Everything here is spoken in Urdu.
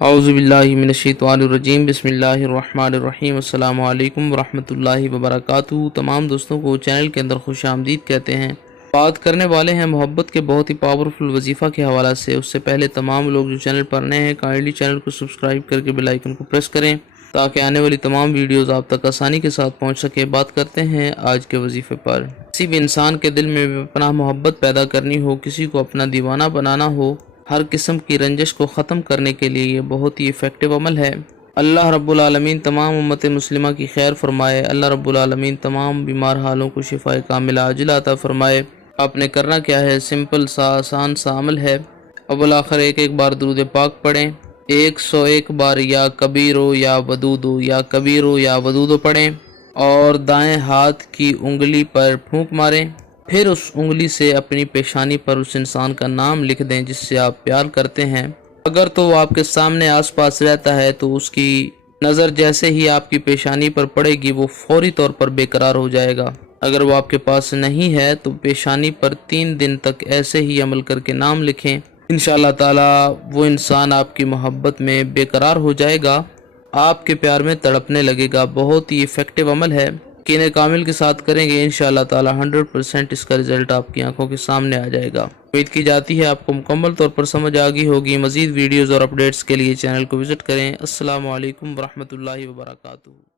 اعوذ باللہ من الشیطان الرجیم، بسم اللہ الرحمن الرحیم۔ السلام علیکم ورحمۃ اللہ وبرکاتہ۔ تمام دوستوں کو چینل کے اندر خوش آمدید کہتے ہیں۔ بات کرنے والے ہیں محبت کے بہت ہی پاورفل وظیفہ کے حوالہ سے۔ اس سے پہلے تمام لوگ جو چینل پر نئے ہیں کائنڈلی چینل کو سبسکرائب کر کے بیل آئیکن کو پریس کریں تاکہ آنے والی تمام ویڈیوز آپ تک آسانی کے ساتھ پہنچ سکے۔ بات کرتے ہیں آج کے وظیفے پر۔ کسی بھی انسان کے دل میں بے پناہ محبت پیدا کرنی ہو، کسی کو اپنا دیوانہ بنانا ہو، ہر قسم کی رنجش کو ختم کرنے کے لیے یہ بہت ہی ایفیکٹو عمل ہے۔ اللہ رب العالمین تمام امت مسلمہ کی خیر فرمائے۔ اللہ رب العالمین تمام بیمار حالوں کو شفائے کاملہ عاجلہ عطا فرمائے۔ آپ نے کرنا کیا ہے، سمپل سا آسان سا عمل ہے۔ اول آخر ایک بار درود پاک پڑھیں، 101 بار یا کبیرو یا ودودو یا کبیرو یا ودودو پڑھیں اور دائیں ہاتھ کی انگلی پر پھونک ماریں۔ پھر اس انگلی سے اپنی پیشانی پر اس انسان کا نام لکھ دیں جس سے آپ پیار کرتے ہیں۔ اگر تو وہ آپ کے سامنے آس پاس رہتا ہے تو اس کی نظر جیسے ہی آپ کی پیشانی پر پڑے گی وہ فوری طور پر بے قرار ہو جائے گا۔ اگر وہ آپ کے پاس نہیں ہے تو پیشانی پر 3 دن تک ایسے ہی عمل کر کے نام لکھیں۔ انشاءاللہ تعالی وہ انسان آپ کی محبت میں بے قرار ہو جائے گا، آپ کے پیار میں تڑپنے لگے گا۔ بہت ہی ایفیکٹو عمل ہے، یقین کامل کے ساتھ کریں گے انشاءاللہ تعالی 100% اس کا رزلٹ آپ کی آنکھوں کے سامنے آ جائے گا۔ امید کی جاتی ہے آپ کو مکمل طور پر سمجھ آ گئی ہوگی۔ مزید ویڈیوز اور اپڈیٹس کے لیے چینل کو وزٹ کریں۔ السلام علیکم ورحمۃ اللہ وبرکاتہ۔